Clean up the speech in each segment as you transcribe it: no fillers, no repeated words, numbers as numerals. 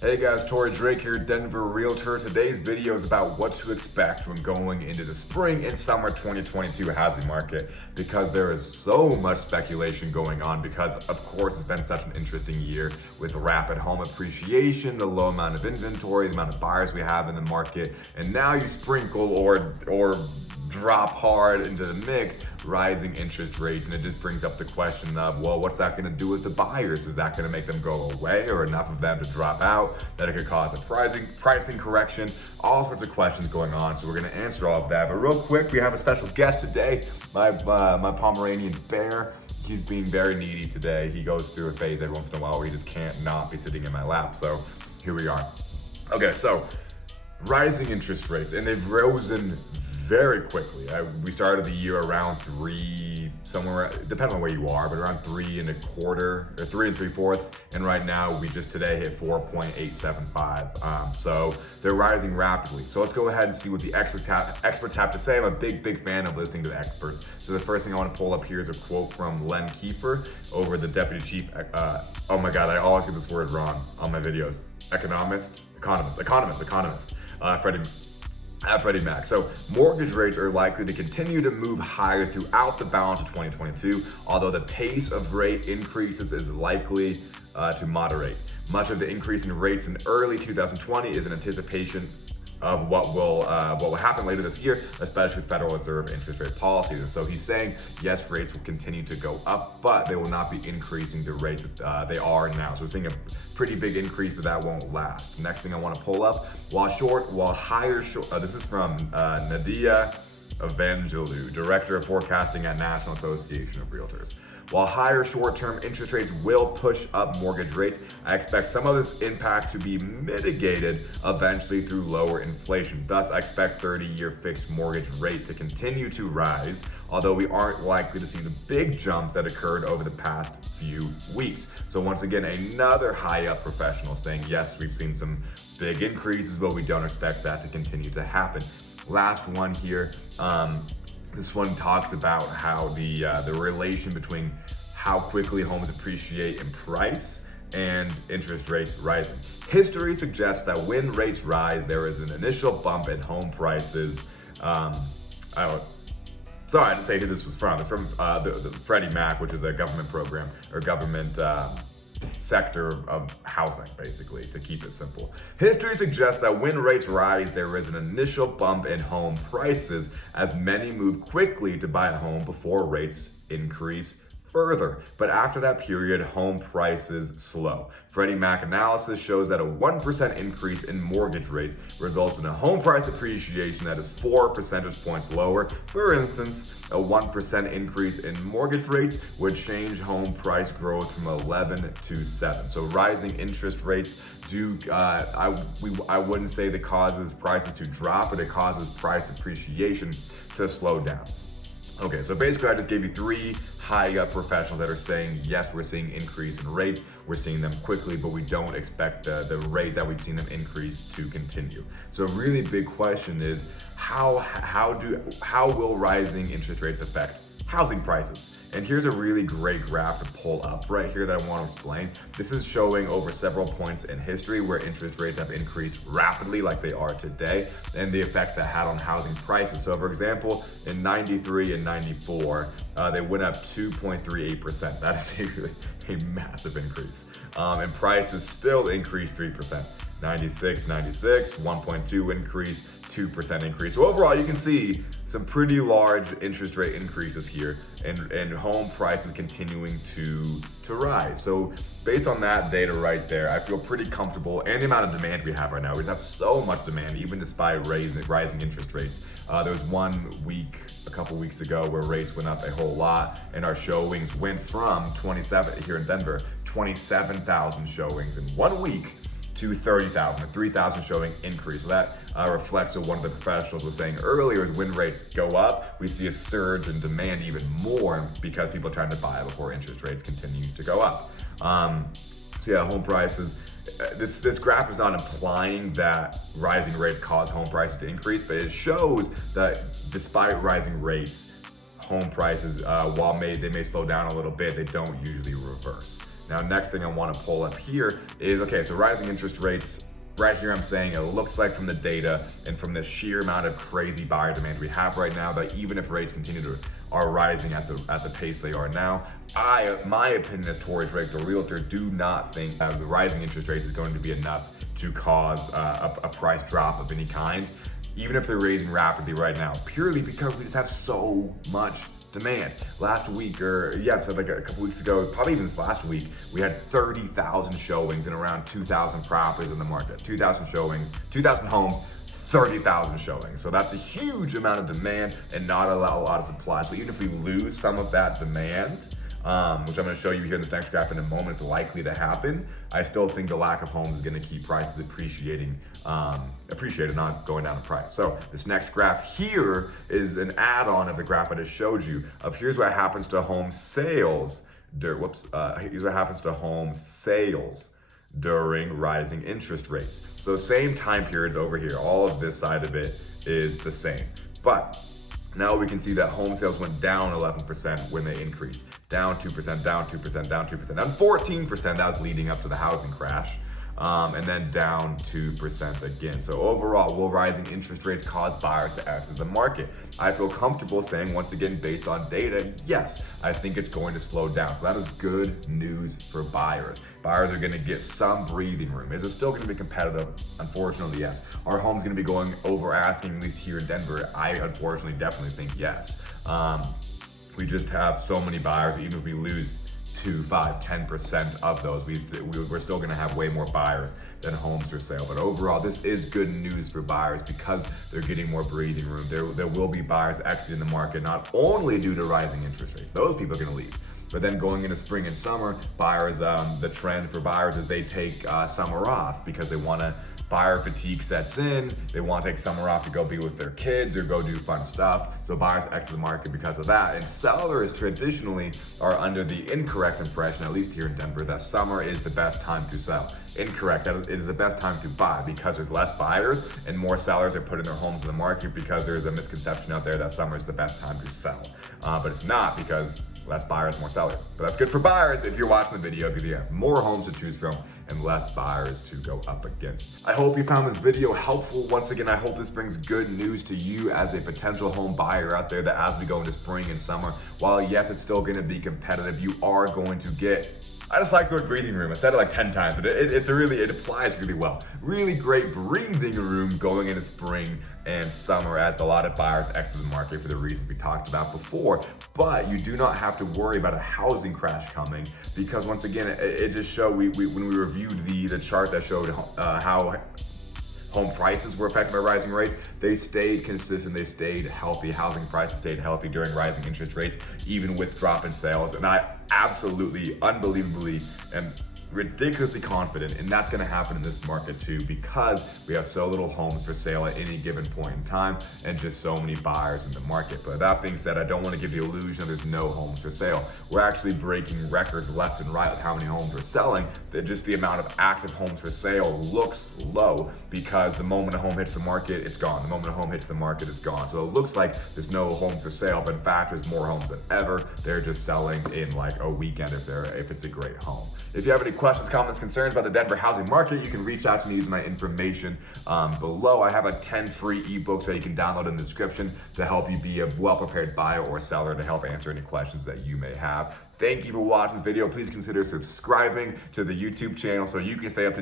Hey guys, Torrey Drake here, Denver Realtor. Today's video is about what to expect when going into the spring and summer 2022 housing market, because there is so much speculation going on because of course it's been such an interesting year with rapid home appreciation, the low amount of inventory, the amount of buyers we have in the market, and now you sprinkle or drop hard into the mix rising interest rates, and it just brings up the question of, well, what's that going to do with the buyers? Is that going to make them go away, or enough of them to drop out that it could cause a pricing correction? All sorts of questions going on, so we're going to answer all of that. But real quick, we have a special guest today, my Pomeranian bear. He's being very needy today. He goes through a phase every once in a while where he just can't not be sitting in my lap, so here we are. Okay, so rising interest rates, and they've risen very quickly. We started the year around three, somewhere, depending on where you are, but around 3.25 or 3 3/4. And right now we just today hit 4.875. So they're rising rapidly. So let's go ahead and see what the experts have to say. I'm a big fan of listening to the experts. So the first thing I want to pull up here is a quote from Len Kiefer over the deputy chief. Oh my God, I always get this word wrong on my videos. Economist. Freddie Mac. So mortgage rates are likely to continue to move higher throughout the balance of 2022, although the pace of rate increases is likely to moderate. Much of the increase in rates in early 2020 is in anticipation of what will happen later this year, especially with Federal Reserve interest rate policies. And so he's saying, yes, rates will continue to go up, but they will not be increasing the rate that they are now. So we're seeing a pretty big increase, but that won't last. Next thing I want to pull up, this is from Nadia Evangelou, Director of Forecasting at National Association of Realtors. While higher short-term interest rates will push up mortgage rates, I expect some of this impact to be mitigated eventually through lower inflation. Thus, I expect 30-year fixed mortgage rate to continue to rise, although we aren't likely to see the big jumps that occurred over the past few weeks. So once again, another high-up professional saying, yes, we've seen some big increases, but we don't expect that to continue to happen. Last one here. This one talks about how the relation between how quickly homes appreciate in price and interest rates rising. History suggests that when rates rise, there is an initial bump in home prices. Sorry, I didn't say who this was from. It's from the Freddie Mac, which is a government program or government sector of housing, basically, to keep it simple. History suggests that when rates rise, there is an initial bump in home prices as many move quickly to buy a home before rates increase further. But after that period, home prices slow. Freddie Mac analysis shows that a 1% increase in mortgage rates results in a home price appreciation that is 4 percentage points lower. For instance, a 1% increase in mortgage rates would change home price growth from 11 to 7. So rising interest rates I wouldn't say that causes prices to drop, but it causes price appreciation to slow down. Okay, so basically I just gave you three high-up professionals that are saying, yes, we're seeing increase in rates, we're seeing them quickly, but we don't expect the rate that we've seen them increase to continue. So a really big question is, how will rising interest rates affect housing prices? And here's a really great graph to pull up right here that I want to explain. This is showing over several points in history where interest rates have increased rapidly like they are today, and the effect that had on housing prices. So for example, in 93 and 94, they went up 2.38%. That is a massive increase. And prices still increased 3%. 96, 1.2 increase, 2% increase. So overall, you can see some pretty large interest rate increases here, and home prices continuing to rise. So based on that data right there, I feel pretty comfortable, and the amount of demand we have right now. We have so much demand, even despite rising interest rates. There was 1 week, a couple weeks ago, where rates went up a whole lot, and our showings went from 27 here in Denver, 27,000 showings in 1 week to 30,000, a 3,000 showing increase. So that reflects what one of the professionals was saying earlier, is when rates go up, we see a surge in demand even more because people are trying to buy before interest rates continue to go up. So yeah, home prices, this graph is not implying that rising rates cause home prices to increase, but it shows that despite rising rates, home prices, while they may slow down a little bit, they don't usually reverse. Now, next thing I want to pull up here is, okay, so rising interest rates. Right here, I'm saying it looks like from the data and from the sheer amount of crazy buyer demand we have right now, that even if rates are rising at the pace they are now, my opinion as Torrey Drake, the realtor, do not think the rising interest rates is going to be enough to cause a price drop of any kind, even if they're raising rapidly right now, purely because we just have so much demand. Last week, so like a couple weeks ago, probably even this last week, we had 30,000 showings and around 2,000 properties in the market. 2,000 showings, 2,000 homes, 30,000 showings. So that's a huge amount of demand and not a lot of supply. So even if we lose some of that demand, which I'm going to show you here in this next graph in a moment, is likely to happen, I still think the lack of homes is going to keep prices appreciated, not going down in price. So this next graph here is an add-on of the graph I just showed you of here's what happens to home sales. Here's what happens to home sales during rising interest rates. So same time periods over here. All of this side of it is the same. But now we can see that home sales went down 11% when they increased. Down 2%, down 2%, down 2%, down 14%. That was leading up to the housing crash. And then down 2% again. So overall, will rising interest rates cause buyers to exit the market? I feel comfortable saying, once again, based on data, yes, I think it's going to slow down. So that is good news for buyers. Buyers are going to get some breathing room. Is it still going to be competitive? Unfortunately, yes. Are homes going to be going over asking, at least here in Denver? I unfortunately definitely think yes. We just have so many buyers, even if we lose 2, 5, 10% of those, we're still going to have way more buyers than homes for sale. But overall, this is good news for buyers because they're getting more breathing room. There will be buyers exiting the market, not only due to rising interest rates. Those people are going to leave. But then going into spring and summer, buyers, the trend for buyers is they take summer off because they want to. Buyer fatigue sets in. They want to take summer off to go be with their kids or go do fun stuff. So buyers exit the market because of that. And sellers traditionally are under the incorrect impression, at least here in Denver, that summer is the best time to sell. Incorrect. It is the best time to buy because there's less buyers and more sellers are putting their homes in the market because there's a misconception out there that summer is the best time to sell. But it's not, because less buyers, more sellers. But that's good for buyers if you're watching the video, because you have more homes to choose from and less buyers to go up against. I hope you found this video helpful. Once again, I hope this brings good news to you as a potential home buyer out there, that as we go into spring and summer, while yes, it's still going to be competitive, you are going to get, I just like the word breathing room. I said it like 10 times, but it applies really well. Really great breathing room going into spring and summer as a lot of buyers exit the market for the reasons we talked about before. But you do not have to worry about a housing crash coming, because once again, it just showed, when we reviewed the chart that showed how home prices were affected by rising rates, they stayed consistent, they stayed healthy. Housing prices stayed healthy during rising interest rates, even with drop in sales. And I absolutely, unbelievably am ridiculously confident, and that's going to happen in this market too, because we have so little homes for sale at any given point in time and just so many buyers in the market. But that being said, I don't want to give the illusion there's no homes for sale. We're actually breaking records left and right with how many homes we're selling. That just the amount of active homes for sale looks low, because the moment a home hits the market, it's gone. The moment a home hits the market, it's gone. So it looks like there's no homes for sale, but in fact, there's more homes than ever. They're just selling in like a weekend if it's a great home. If you have any questions, comments, concerns about the Denver housing market, you can reach out to me using my information below. I have 10 free ebooks that you can download in the description to help you be a well-prepared buyer or seller, to help answer any questions that you may have. Thank you for watching this video. Please consider subscribing to the YouTube channel so you can stay up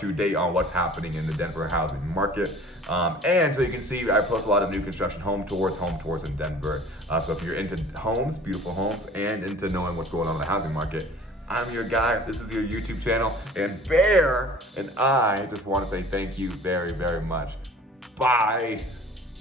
to date on what's happening in the Denver housing market. And so you can see I post a lot of new construction home tours in Denver. So if you're into homes, beautiful homes, and into knowing what's going on in the housing market, I'm your guy. This is your YouTube channel. And Bear and I just want to say thank you very, very much. Bye.